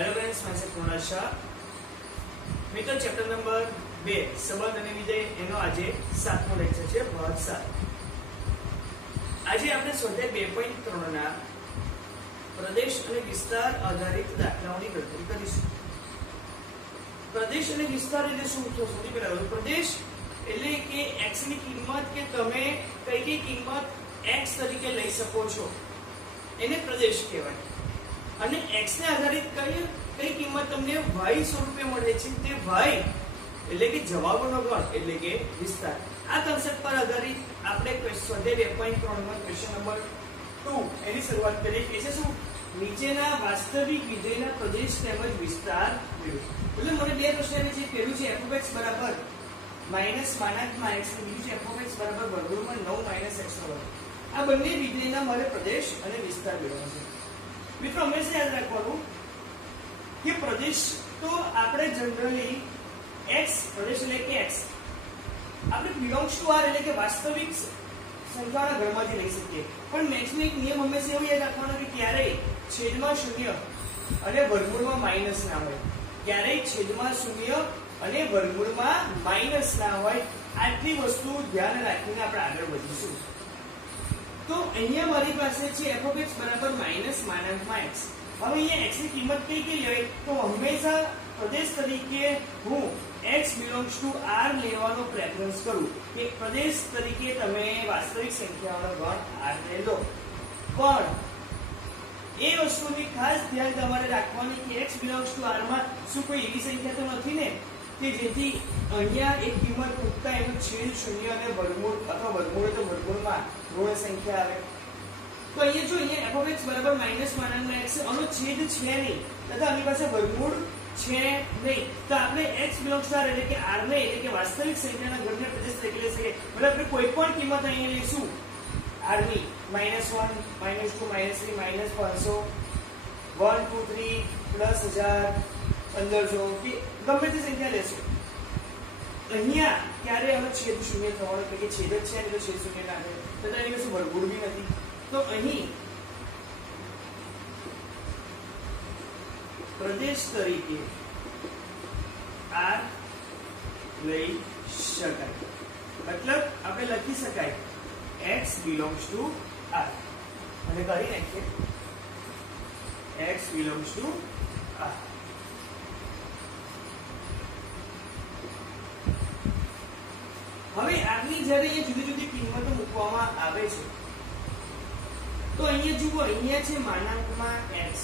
Hello friends, मैं पूर्ण शाह मित्र chapter number 2 संबंध અને વિધેય એનો આજે 7મો લેક્ચર છે ભાગ 7। આજે આપણે સ્વાધ્યાય 2.3 ના પ્રદેશ અને વિસ્તાર આધારિત દાખલાઓની ગણતરી કરીશું। પ્રદેશ અને વિસ્તાર એટલે શું? તો સૌથી પહેલા પ્રદેશ એટલે કે x ની કિંમત કે તમે કઈ કિંમત x તરીકે લઈ શકો છો એને પ્રદેશ કહેવાય। અને x ને આધારિત કઈ કિંમત તમને y સ્વરૂપે મળે છે તે y એટલે કે જવાબોનો ગણ એટલે કે વિસ્તાર। આ કન્સેપ્ટ પર આધારિત આપણે સ્વાધ્યાય 2.3 માં ક્વેશ્ચન નંબર 2 એની શરૂઆત કરીએ કે છે શું? નીચેના વાસ્તવિક વિધેયના પ્રદેશ તેમજ વિસ્તાર મેળવો। એટલે મને બે પ્રશ્ન આવે છે। પહેલું છે f(x) બરાબર માઈનસ માનાંકમાં x અને બીજું છે f(x) બરાબર વર્ગમૂળમાં 9 માઈનસ x નો વર્ગ। આ બંને વિધેયના મારે પ્રદેશ અને વિસ્તાર મેળવવાનો છે। મિત્રો હંમેશા યાદ રાખવાનું કે પ્રદેશ તો આપણે જનરલી x પ્રદેશ એટલે કે x આપણે બિલોંગ્સ ટુ r એટલે કે વાસ્તવિક સંખ્યાના ઘરમાંથી લઈ શકીએ। પણ મેથ્સનો એક નિયમ હંમેશા એવું યાદ રાખવાનો કે ક્યારેય છેદમાં 0 અને વર્ગમૂળમાં માઈનસ ના હોય, ક્યારેય છેદમાં 0 અને વર્ગમૂળમાં માઈનસ ના હોય। આટલી વસ્તુ ધ્યાન રાખીને આપણે આગળ વધીશું। તો અહીંયા મારી પાસે છે f(x) બરાબર માઈનસ માનાંકમાં x। હવે અહીંયા x ની કિંમત કઈ હોય તો હંમેશા પ્રદેશ તરીકે હું x belongs to r લેવાનો પ્રેફરન્સ કરું કે પ્રદેશ તરીકે તમે વાસ્તવિક સંખ્યાઓનો ગણ r ને લો। પણ એ વસ્તુની ખાસ ધ્યાન તમારે રાખવાની કે x belongs to r માં શું કોઈ એવી સંખ્યા તો નથી ને કે જેથી અહીંયા એક કિંમત ઉઠતા એનો છેદ 0 અને વર્ગમૂળ અથવા વર્ગમૂળ તો વર્ગમૂળમાં ઋણ સંખ્યા આવે। તો અહીંયા જો અહીંયા f(x) બરાબર માઈનસ માનાંકમાં x આનો છેદ છે નહીં તથા આપણી પાસે વર્ગમૂળ છે નહીં, તો આપણે x belongs to r એટલે કે r ને એટલે કે વાસ્તવિક સંખ્યાના ઘનને પ્રદેશ તરીકે લઈ શકીએ। એટલે આપણે કોઈ પણ કિંમત અહીંયા લઈશું r ની -1 -2 -3 -500 1 2 3 +1000 1500 કે ગમે તે સંખ્યા લેશું। અહીંયા ક્યારે આનો છેદ 0 થવાનો એટલે કે છેદ જ છે એટલે છેદ 0 ના આવે તો એની પાસે વર્ગમૂળ બી નથી। તો અહીં પ્રદેશ તરીકે r લઈ શકાય। મતલબ આપણે લખી શકાય x belongs to r અને કરી નાખીએ x belongs to r। હવે આગની જ્યારે અહીંયા જુદી જુદી કિંમતો મૂકવામાં આવે છે તો અહીંયા જુઓ અહીંયા છે માનાંકમાં x,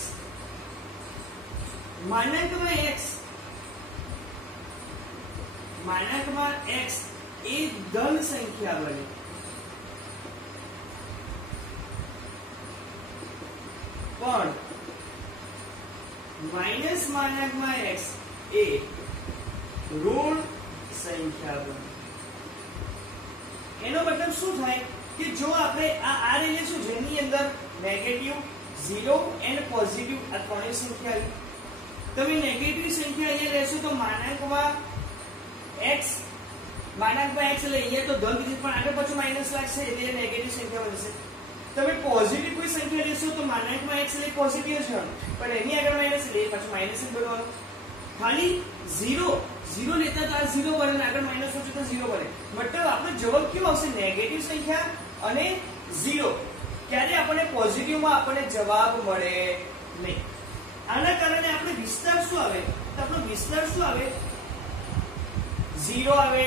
માનાંકમાં x એ ધન સંખ્યા બને, પણ માઈનસ માનાંકમાં x એ ઋણ સંખ્યા બને। એનો મતલબ શું થાય કે જો આપણે આ r લેશું જેની અંદર નેગેટિવ 0 અને પોઝિટિવ આ ત્રણેય સંખ્યા આવી, તમે નેગેટિવ સંખ્યા અહીંયા લેશો તો માનાંકમાં x એટલે અહીંયા તો ધન દીધી પણ આગળ પાછું માઈનસ લાગશે એટલે નેગેટિવ સંખ્યા બનશે। તમે પોઝિટિવ કોઈ સંખ્યા લેશો તો માનાંકમાં x એટલે પોઝિટિવ જ પણ એની આગળ માઈનસ એટલે પાછું માઈનસ જ બનવાનું। ખાલી 0 લેતા તો આ 0 બને આગળ માઈનસ હોશે તો 0 બને। મતલબ આપણો જવાબ કેવો આવશે? નેગેટિવ સંખ્યા અને 0। ક્યારે આપણને પોઝિટિવમાં આપણને જવાબ મળે નહીં। આના કારણે આપણે વિસ્તાર શું આવે તો આપણો વિસ્તાર શું આવે? 0 આવે,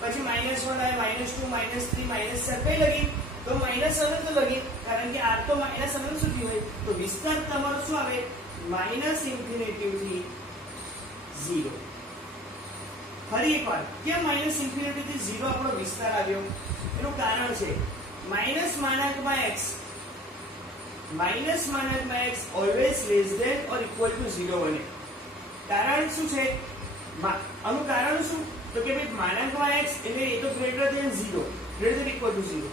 પછી -1 આવે, -2 -3 -4 કઈ લગી તો માઈનસ અનંત લગી, કારણ કે r તો માઈનસ અનંત સુધી હોય। તો વિસ્તાર તમારો શું આવે? -∞ થી 0। ફરી એકવાર કેમ -∞ થી 0 આપણો વિસ્તાર આવ્યો? એનું કારણ છે માઈનસ માનાંકમાં x always less than or equal to 0 બને। કારણ શું છે? આનું કારણ શું? તો કે ભાઈ માનાંકમાં x એટલે એ તો greater than 0, greater than equal to 0।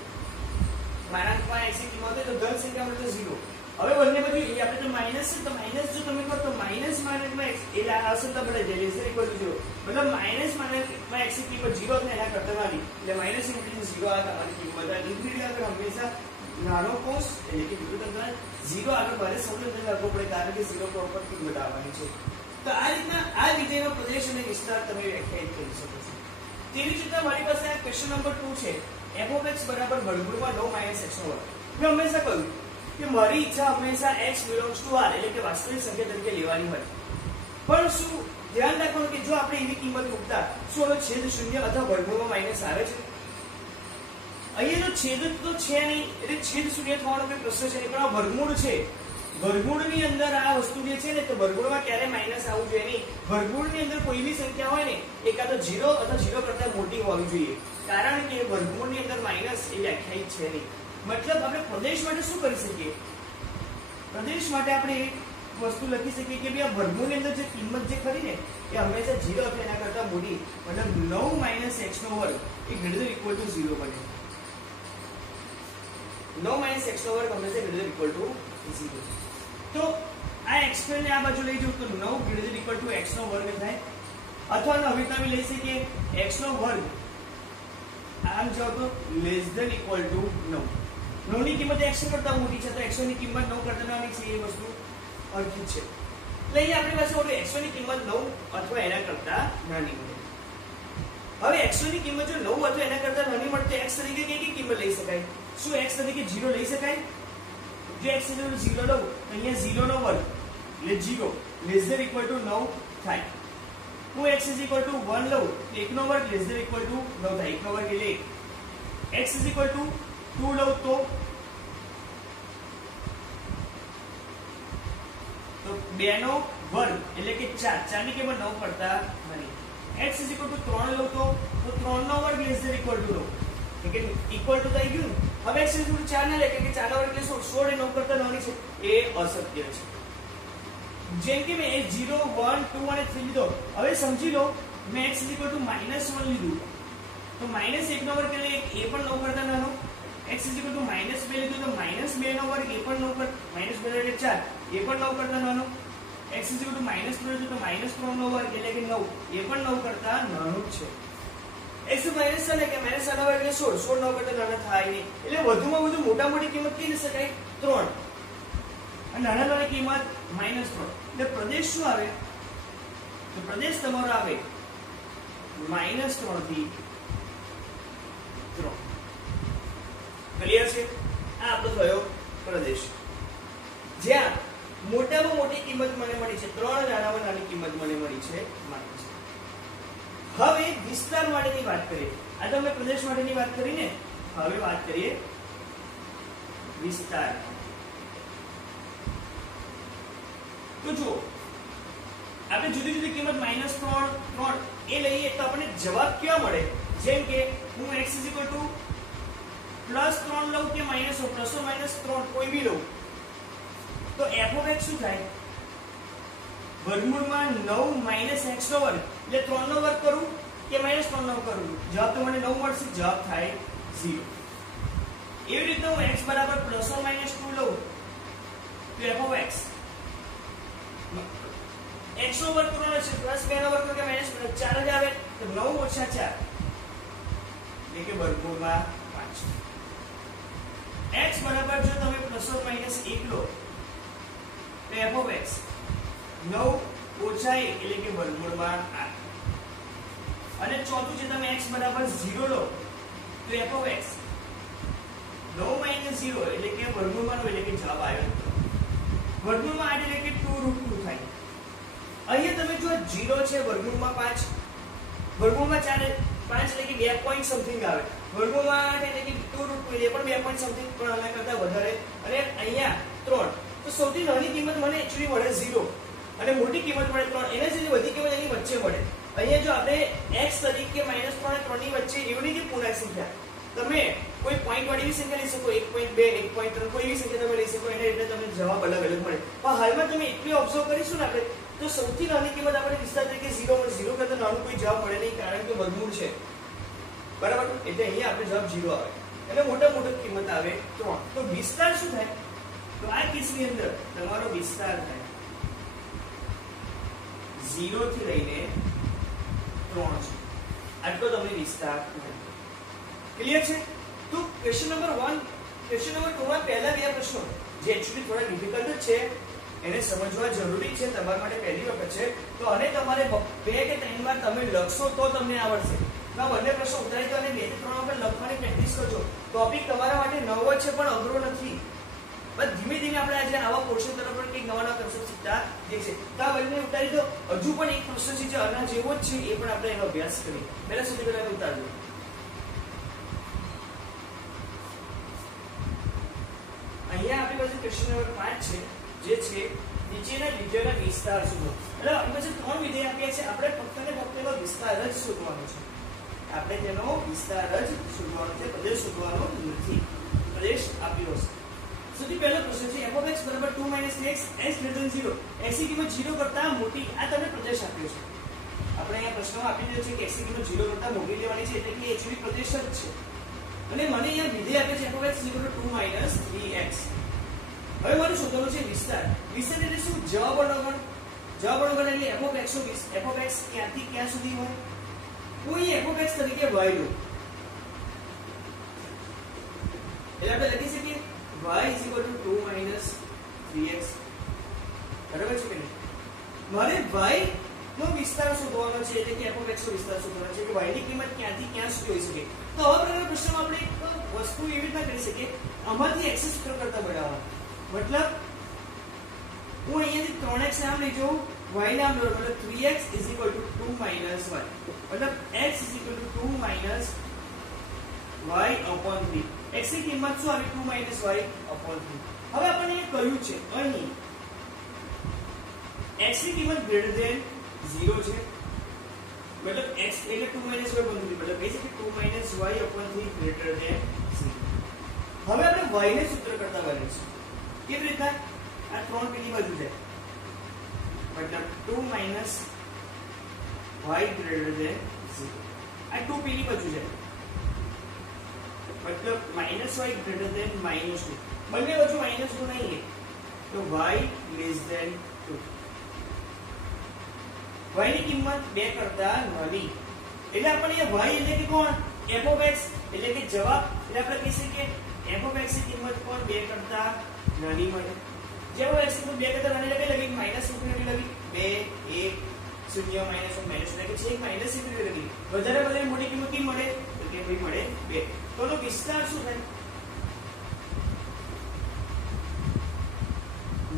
માનાંકમાં x ની કિંમત હોય તો ધન સંખ્યા મળે તો 0। હવે બંને બાજુ એ આપણે તો માઈનસ છે તો માઈનસ જો તમે કરો તો માઈનસ માનાંકમાં x એટલે આ આવશે તો બને લેસ ધેન ઇક્વલ ટુ 0, મતલબ માઈનસ માનાંકમાં x ની કિંમત 0 ને એના કરતા નાની એટલે -∞ થી 0 આ તમારી કિંમત આ ઇન્ફિનિટી આગળ હંમેશા નાનો કોષ એટલે કે વિકૃતંત્ર 0 આગળ ભલે શબ્દ લખવો પડે કારણ કે 0 પ્રોપર કિંમત આવવાની છે. તો આ રીતના આ વિધેયનો પ્રદેશ અને વિસ્તાર તમે વ્યાખ્યાયિત કરી શકો છો. તેવી જ રીતના મારી પાસે આ ક્વેશ્ચન નંબર 2 છે. f(x) બરાબર વર્ગમૂળમાં 9 - x નો વર્ગ. મેં હંમેશા કહ્યું કે મારી ઈચ્છા હંમેશા x belongs to r એટલે કે વાસ્તવિક સંખ્યા તરીકે લેવાની હોય. પણ શું ધ્યાન રાખવાનું કે જો આપણે એવી કિંમત મૂકતા શું હવે છેદ શૂન્ય અથવા વર્ગમૂળમાં માઈનસ આવે છે? અહીંયા જો છેદ તો છે નહીં એટલે છેદ શૂન્ય થવાનો કોઈ પ્રશ્ન છે નહીં, પણ આ વર્ગમૂળ છે. વર્ગમૂળની અંદર આ વસ્તુ જે છે ને તો વર્ગમૂળમાં ક્યારે માઈનસ આવવું જોઈએ નહીં. વર્ગમૂળની અંદર કોઈ બી સંખ્યા હોય ને એ કાં તો 0 અથવા 0 કરતા મોટી હોવી જોઈએ, કારણ કે વર્ગમૂળની અંદર માઈનસ એ વ્યાખ્યાયિત છે નહીં. મતલબ આપણે પ્રદેશ માટે શું કરી શકીએ? પ્રદેશ માટે આપણે એક વસ્તુ લખી શકીએ કે ભાઈ આ વર્ગમૂળની અંદર જે કિંમત જે ખરી ને એ હંમેશા 0 અથવા એના કરતા મોટી, મતલબ 9 - x નો વર્ગ એ greater than equal to 0 બને. 9 - x નો વર્ગ હંમેશા greater than equal to 0. તો આ એક્સપ્રેશન ને આ બાજુ લઈ જાવ તો 9 greater than equal to x નો વર્ગ થાય, અથવા નવી તમે લઈ શકીએ x નો વર્ગ આમ જાવ તો less than equal to 9. 9 ની કિંમત x કરતા મોટી છે તો x ની કિંમત 9 કરતા નાની છે, એ વસ્તુ અર્થિત છે. એટલે અહીં આપણી પાસે ઓલું x ની કિંમત 9 અથવા એના કરતા નાની મળે. હવે x ની કિંમત જો 9 અથવા એના કરતા નાની મળે તો x તરીકે કઈ કિંમત લઈ શકાય? શું x તરીકે 0 લઈ શકાય? જો x તરીકે 0 લઉં તો અહીંયા 0 નો વર્ગ એટલે 0 less than equal to 9 થાય. હું x is equal to 1 લઉં તો 1 નો વર્ગ less than equal to 9 થાય. 1 નો વર્ગ એટલે 1. x is equal to 2 લઉં તો 2 નો વર્ગ એટલે કે 4. 4 ની કિંમત 9 કરતા નાની. x is equal to 3 લઉં તો 3 નો વર્ગ less than equal to 9 એટલે કે ઇક્વલ ટુ થઈ ગયું. હવે x is equal to 4 ના લે કે 4 નો વર્ગ એટલે 16 એ 9 કરતા નાની છે, એ અશક્ય છે. જેમ કે મેં 0 1 2 અને 3 લીધો. હવે સમજી લો મેં x is equal to -1 લીધું તો -1 નો વર્ગ એટલે એ પણ 9 કરતા નાનો. x is equal to -2 લીધું તો -2 નો વર્ગ એ પણ 9 કરતા -2 એટલે 4 એ પણ 9 કરતા નાનો. x is equal to -3 લીધું તો -3 નો વર્ગ એટલે કે 9 એ પણ 9 કરતા નાનો જ છે. x માઈનસ છે કે માઈનસ આના વર્ગ એટલે 16 9 કરતા નાના થાય નહીં. એટલે વધુમાં વધુ મોટા મોટી કિંમત કઈ શકાય? 3 અને નાના નાની કિંમત -3. એટલે પ્રદેશ શું આવે? તો પ્રદેશ તમારો આવે -3 થી 3. ક્લિયર છે? આ આપણો થયો પ્રદેશ, જ્યાં મોટામાં મોટી કિંમત મને મળી છે 3, નાનામાં નાની કિંમત મને મળી છે -. હવે વિસ્તાર માટેની વાત કરીએ. આ તો અમે પ્રદેશ માટેની વાત કરી ને, હવે વાત કરીએ વિસ્તાર. તો જુઓ આપણે જુદી જુદી કિંમત -3 3 એ લઈએ તો આપણને જવાબ કેવા મળે? જેમ કે હું x +3 લઉં કે ±3 કોઈ બી લઉં તો f(x) શું થાય? વર્ગમૂળમાં 9 - x નો વર્ગ એટલે 3 નો વર્ગ કરું કે -3 નો કરું, જવાબ તો મને 9 મળશે, જવાબ થાય 0. એવી રીતે હું x બરાબર +or -2 લઉં તો f(x) x નો વર્ગ કરવાનો છે +2 નો વર્ગ કે -4 જ આવે તો 9 - 4 એટલે કે વર્ગમૂળમાં 5. x બરાબર જો તમે +or -1 લો તો f(x) 9 - 1 એટલે કે વર્ગમૂળમાં 8. અને ચોથું જે તમે x બરાબર 0 લો તો f(x) 9 - 0 એટલે કે વર્ગમૂળમાં 9 એટલે કે જવાબ આવ્યો વર્ગમૂળમાં 8 એટલે કે 2√2 થાય. અહીંયા તમે જો 0 છે વર્ગમૂળમાં 5, વર્ગમૂળમાં 4 5 એટલે કે 2 પોઈન્ટ સમથિંગ આવે, વર્ગમૂળમાં 8 એટલે કે 2√2 એટલે પણ 2 પોઈન્ટ સમથિંગ, પણ આના કરતા વધારે. અને અહીંયા 3 તો સૌથી નાની કિંમત મને એક્ચ્યુઅલી મળે 0 અને મોટી કિંમત મળે 3. એના જેવી બધી કિંમત એની વચ્ચે મળે. અહીંયા જો આપણે x તરીકે -3 અને 3 ની વચ્ચે એવી નહીં કે પૂર્ણાંક સંખ્યા, તમે કોઈ પોઈન્ટ વાળી સંખ્યા લઈ શકો, 1.2 1.3 કોઈ એવી સંખ્યા તમે લઈ શકો, એને એટલે તમને જવાબ અલગ અલગ મળે. પણ હાલમાં તમે એટલી ઓબ્ઝર્વ કરીશું ને આપણે તો સૌથી નાની કિંમત આપણે વિસ્તાર તરીકે 0 મળે. 0 કરતા નાનું કોઈ જવાબ મળે નહીં કારણ કે વર્ગમૂળ છે, બરાબર? એટલે અહીંયા આપણે જવાબ 0 આવે એટલે મોટા મોટી કિંમત આવે 3. તો વિસ્તાર શું થાય? તો આ કેસની અંદર તમારો વિસ્તાર થાય 0 થી લઈને 3 છે. આટલો તમને વિસ્તાર થાય. ક્લિયર છે? તો ક્વેશ્ચન નંબર 1 ક્વેશ્ચન નંબર 2 માં પહેલા બે પ્રશ્નો જે એક્ચ્યુઅલી થોડા ડિફિકલ્ટ જ છે, એને સમજવા જરૂરી છે, તમારા માટે પહેલી વખત છે, તો અને તમારે 2 કે 3 વાર તમે લખશો તો તમને આવડશે. તો બંને પ્રશ્નો ઉતારી દો અને 2 થી 3 વખત લખવાની પ્રેક્ટિસ કરજો. ટોપિક તમારા માટે નવો જ છે પણ અઘરો નથી. બસ ધીમે ધીમે આપણે આજે આવા પોર્શન તરફ પણ કંઈક નવા કન્સેપ્ટ શીખતા જઈએ. તો આ બંને ઉતારી દો. હજુ પણ એક પ્રશ્ન છે જે આના જેવો જ છે, એ પણ આપણે એનો અભ્યાસ કરીએ. પહેલા સુધી પહેલા ઉતારી દો. અહીંયા આપણી પાસે ક્વેશ્ચન નંબર 5 છે, જે છે નીચેના વિધેયોના વિસ્તાર શોધો. એટલે આપણી પાસે 3 વિધેય આપ્યા છે, આપણે ફક્ત ને ફક્ત એનો વિસ્તાર જ શોધવાનો છે. આપણે તેનો વિસ્તાર જ શોધવાનો છે, પ્રદેશ શોધવાનો નથી. પ્રદેશ આપ્યો છે. સૌથી પહેલો પ્રશ્ન છે f(x) = 2 - 3x x > 0. x ની કિંમત 0 કરતા મોટી, આ તમને પ્રદેશ આપ્યો છે. આપણે અહીંયા પ્રશ્નમાં આપી દીધો છે કે x ની કિંમત 0 કરતા મોટી લેવાની છે, એટલે કે એક્ચ્યુઅલી પ્રદેશ જ છે. અને મને અહીંયા વિધેય આપે છે f(x) = 2 - 3x. હવે મારે શોધવાનું છે વિસ્તાર. વિસ્તાર એટલે શું? જવાબ અવલોકન. જવાબ અવલોકન એટલે f(x) ક્યાંથી ક્યાં સુધી હોય. હું અહીં f(x) તરીકે y લઉં. એટલે આપણે લખી શકીએ y = 2 - 3x. બરાબર છે કે નહીં? મારે y નો વિસ્તાર શોધવાનો છે, એટલે કે f(x) નો વિસ્તાર શોધવાનો છે કે y ની કિંમત ક્યાંથી ક્યાં સુધી હોઈ શકે. તો આવા પ્રકારના પ્રશ્નમાં આપણે એક વસ્તુ એવી રીતના કરી શકીએ, આમાંથી x સૂત્ર કરતા બનાવવા. મતલબ હું અહીંયાથી 3x નામ લઈ જાઉં, y નામ લઉં, મતલબ 3x = 2 - y. મતલબ x = 2 - y/3. x ની કિંમત શું આવી? 2 - y/3. હવે આપણને એ કહ્યું છે અહીં x ની કિંમત greater than 0 છે. મતલબ x એટલે 2 - y/3. મતલબ કહી શકીએ 2 - y/3 greater than 0. હવે આપણે y ને સૂત્ર કરતા બનાવીશું. કેવી રીતના? આ 3 પેલી બાજુ જાય, મતલબ 2 - y greater than 0. આ 2 પેલી બાજુ જાય, मतलब -y greater than -2. બંને બાજુ -2 નહીં है, तो y less than 2. y ની કિંમત 2 કરતા નાની, એટલે આપણે એ y એટલે કે કોણ? f(x) એટલે કે જવાબ. એટલે આપણે કહી શકીએ f(x) ની કિંમત કોણ? 2 કરતા નાની મળે. જે f(x) ની કિંમત 2 કરતા નાની લગી -∞ લગી 2 1 0 -1 એટલે કે છે ∞ લગી. વધારે વધારે મોટી કિંમત કેમ મળે? તો કે ભાઈ મળે 2. તો નો વિસ્તાર શું થાય?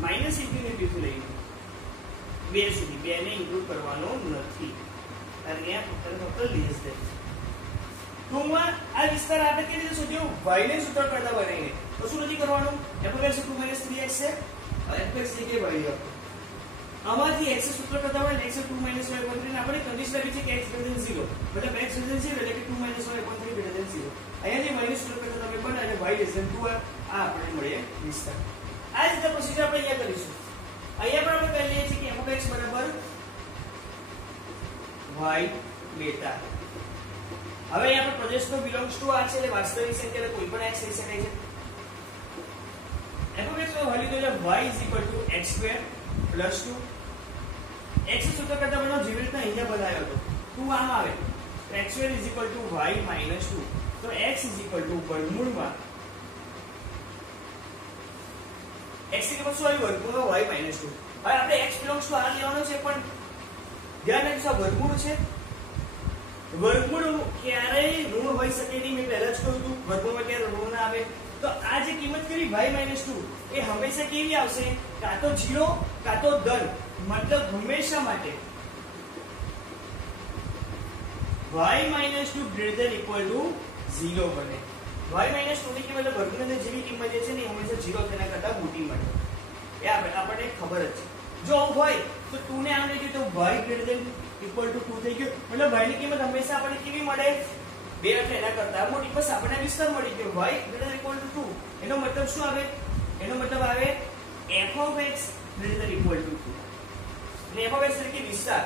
-∞ થી લઈને 2 સુધી, 2 ને ઇન્ક્લુડ કરવાનો નથી, કારણ કે આ ફક્ત લેસ ધેન. ટૂંકમાં આ વિસ્તાર આપણે કેવી રીતે શોધ્યો? y ને સૂત્ર કરતા બનાવીને. તો શું નથી કરવાનું? f(x) = 2 - 3x છે, f(x) એટલે કે y આપો. આમાંથી x સૂત્ર કરતા હોય x = 2 - y/3 ને આપણે કન્ડિશન આપી છે કે x > 0. મતલબ x > 0 એટલે કે 2 - y/3 > 0. અહીંયા જે y સૂત્ર કરતા તમે બનાવે એટલે y <2 આ આપણે મળે વિસ્તાર. આ જ રીતે પ્રોસીજર આપણે અહીંયા કરીશું. અહીંયા પણ આપણે કહી લઈએ છીએ કે f(x) = y લેતા. હવે અહીંયા પર પ્રદેશનો બિલોંગ્સ ટુ આ છે, એટલે વાસ્તવિક સંખ્યા કોઈ પણ x લઈ શકાય છે. f(x) નો વેલ્યુ તો y = x² + 2. x સૂત્ર કરતા બનાવો જેવી રીતના અહીંયા બનાવ્યો હતો, 2 આમ આવે તો x² = y - 2. તો x વર્ગમૂળમાં x ની કિંમત શું આવી? વર્ગમૂળમાં y - 2. હવે આપણે x બિલોંગ્સ ટુ r લેવાનો છે, પણ ધ્યાન રાખજો આ વર્ગમૂળ છે. વર્ગમૂળ ક્યારેય ઋણ હોઈ શકે નહીં. મેં પહેલા જ કહ્યું હતું વર્ગમૂળમાં ક્યારે ઋણ ના આવે. તો આ જે કિંમત કરી y - 2 એ હંમેશા કેવી આવશે? કાં તો 0 કાં તો ધન. મતલબ હંમેશા માટે y - 2 greater than equal to 0 બને. y - 2 ની કિંમત વર્ગમૂળની જેવી કિંમત જે છે ને હંમેશા 0 તેના કરતા મોટી મળે. એ આપણને ખબર જ છે. જો આવું હોય તો 2 ને આમ લઈ ગયું તો y greater than equal to 2 થઈ ગયું. મતલબ y ની કિંમત હંમેશા આપણને કેવી મળે? 2 એટલે એના કરતા મોટી. બસ આપણને વિસ્તાર મળી ગયો y greater than equal to 2. એનો મતલબ શું આવે? એનો મતલબ આવે f(x) greater than equal to 2. ને f(x) એટલે કે વિસ્તાર.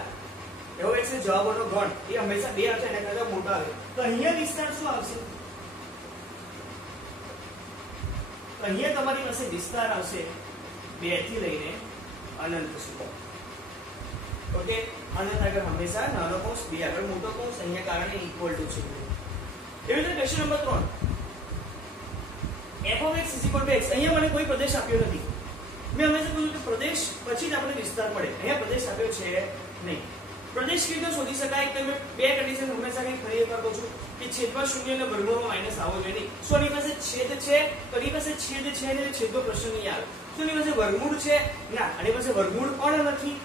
f(x) ને જવાબોનો ગણ એ હંમેશા 2 આવશે એના કરતા મોટો આવે. તો અહીંયા વિસ્તાર શું આવશે? તો અહીંયા તમારી પાસે વિસ્તાર આવશે 2 થી લઈને અનંત સુધી. ઓકે, અનંત આગળ હંમેશા નાનો કૌંસ, 2 આગળ મોટો કૌંસ, અહીંયા કારણે ઇક્વલ ટુ છે. એવી રીતે question number 3. f of x = x અહીંયા મને કોઈ પ્રદેશ આપ્યો નથી. મેં હંમેશા કહ્યું કે પ્રદેશ પછી જ આપણે વિસ્તાર મળે. અહીંયા પ્રદેશ આપ્યો છે નહીં. પ્રદેશ કેવી રીતે શોધી શકાય? તો મેં બે કન્ડિશન હંમેશા કંઈ ફરી એકવાર કહું છું કે છેદમાં શૂન્ય અને વર્ગમૂળમાં માઈનસ આવવો જોઈએ નહીં. શું એની પાસે છેદ છે? તો એની પાસે છેદ છે અને છેદનો પ્રશ્ન નહીં આવે. શું એની પાસે વર્ગમૂળ છે? ના, એની પાસે વર્ગમૂળ પણ નથી.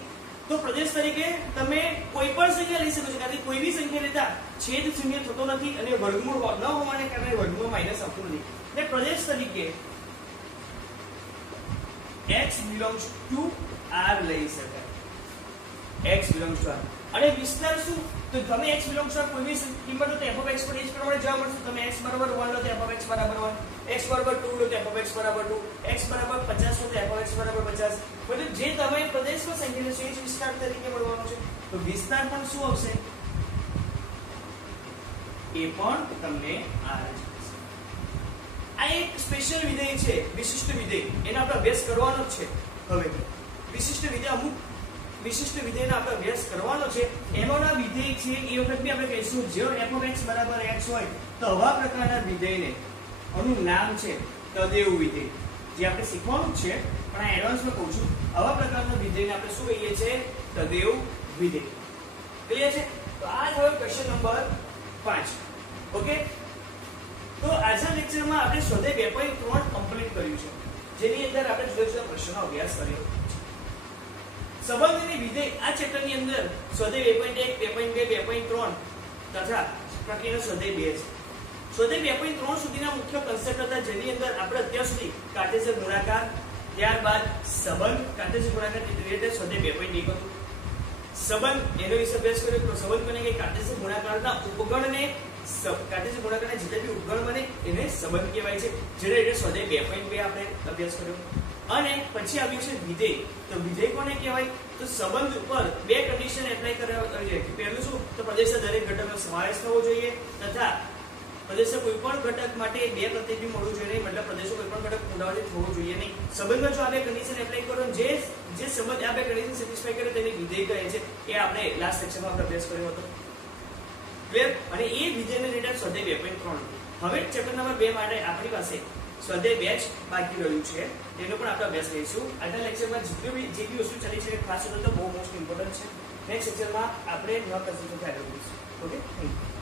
તો પ્રદેશ તરીકે તમે કોઈ પણ સંખ્યા લઈ શકો છો, કારણ કે કોઈ બી સંખ્યા લેતા છેદ શૂન્ય થતો નથી અને વર્ગમૂળ ન હોવાને કારણે વર્ગમૂળ માઈનસ આવતું નથી. એટલે પ્રદેશ તરીકે x belongs to R લઈ શકાય. x belongs to R. અને વિસ્તાર શું? તો તમે x belongs to R કોઈ બી કિંમત લો તો f of x પર એ જ પ્રમાણે જવાબ મળશે. તમે x બરાબર 1 લો તો f of x બરાબર 1, x બરાબર 2 લો તો f of x બરાબર 2, x બરાબર 50 લો તો f of x બરાબર 50. એટલે જે તમે પ્રદેશમાં સંખ્યા લેશો એ જ વિસ્તાર તરીકે મળવાનો છે. તો વિસ્તાર પણ શું આવશે? એ પણ તમને R જ. આ એક સ્પેશિયલ વિધેય છે, વિશિષ્ટ વિધેય. એનો આપણે અભ્યાસ કરવાનો જ છે. હવે વિશિષ્ટ વિધેય, અમુક વિશિષ્ટ વિધેયનો આપણે અભ્યાસ કરવાનો છે. એનોના વિધેય છે એ વખત બી આપણે કહીશું જો f of x બરાબર x હોય તો આવા પ્રકારના વિધેયને આનું નામ છે તદેવ વિધેય. જે આપણે શીખવાનું જ છે પણ આ એડવાન્સમાં કહું છું. આવા પ્રકારના વિધેયને આપણે શું કહીએ છીએ? તદેવ વિધેય. ક્લિયર છે? તો આ થયો ક્વેશ્ચન નંબર 5. ઓકે, તો આજના લેક્ચરમાં આપણે સ્વાધ્યાય 2.3 કમ્પ્લીટ કર્યું છે, જેની અંદર આપણે જુદા જુદા પ્રશ્નોનો અભ્યાસ કર્યો. સંબંધ અને વિધેય આ ચેપ્ટરની અંદર સ્વાધ્યાય 2.1, 2.2, 2.3 તથા પ્રક્રિયાનો સ્વાધ્યાય 2 છે. સ્વાધ્યાય 2.3 સુધીના મુખ્ય કન્સેપ્ટ હતા, જેની અંદર આપણે અત્યાર સુધી કાર્ટેશિયન ગુણાકાર, ત્યારબાદ સંબંધ, કાર્ટેશિયન ગુણાકાર રીતે સ્વાધ્યાય 2.1 હતું. સંબંધ એનો વિશે અભ્યાસ કર્યો. તો સંબંધ બને કે કાર્ટેશિયન ગુણાકારના ઉપગણને, કાર્ટેશિયન ગુણાકારના જેટલા બી ઉપગણ બને એને સંબંધ કહેવાય છે, જેને એટલે સ્વાધ્યાય 2.2 આપણે અભ્યાસ કર્યો. અને પછી આવ્યું છે વિધેય. તો વિધેય કોને કહેવાય? તો સંબંધ ઉપર બે કન્ડિશન એપ્લાય કરવા જોઈએ. પહેલું શું? તો પ્રદેશના દરેક ઘટકનો સમાવેશ થવો જોઈએ તથા પ્રદેશના કોઈ પણ ઘટક માટે બે પ્રતિબિંબ મળવું જોઈએ નહીં. મતલબ પ્રદેશનો કોઈ પણ ઘટક પુનરાવર્તિત થવો જોઈએ નહીં. સંબંધમાં જો આ બે કન્ડિશન એપ્લાય કરો, જે સંબંધ આ બે કન્ડિશન સેટિસ્ફાય કરે તેને વિધેય કહે છે. એ આપણે લાસ્ટ સેક્શનમાં આપણે અભ્યાસ કર્યો હતો. ક્લિયર? અને એ વિધેયને રિલેટેડ સ્વાધ્યાય 2.3. હવે ચેપ્ટર નંબર 2 માટે આપણી પાસે સ્વાધ્યાય 2 જ બાકી રહ્યું છે. તેનો પણ આપણે અભ્યાસ કરીશું. આજના લેક્ચરમાં જે બી વસ્તુ ચલી છે ખાસ તો બહુ મોસ્ટ ઇમ્પોર્ટન્ટ છે. નેક્સ્ટ લેક્ચરમાં આપણે નવા કન્સેપ્ટ પર આગળ વધીશું. Okay, thank you.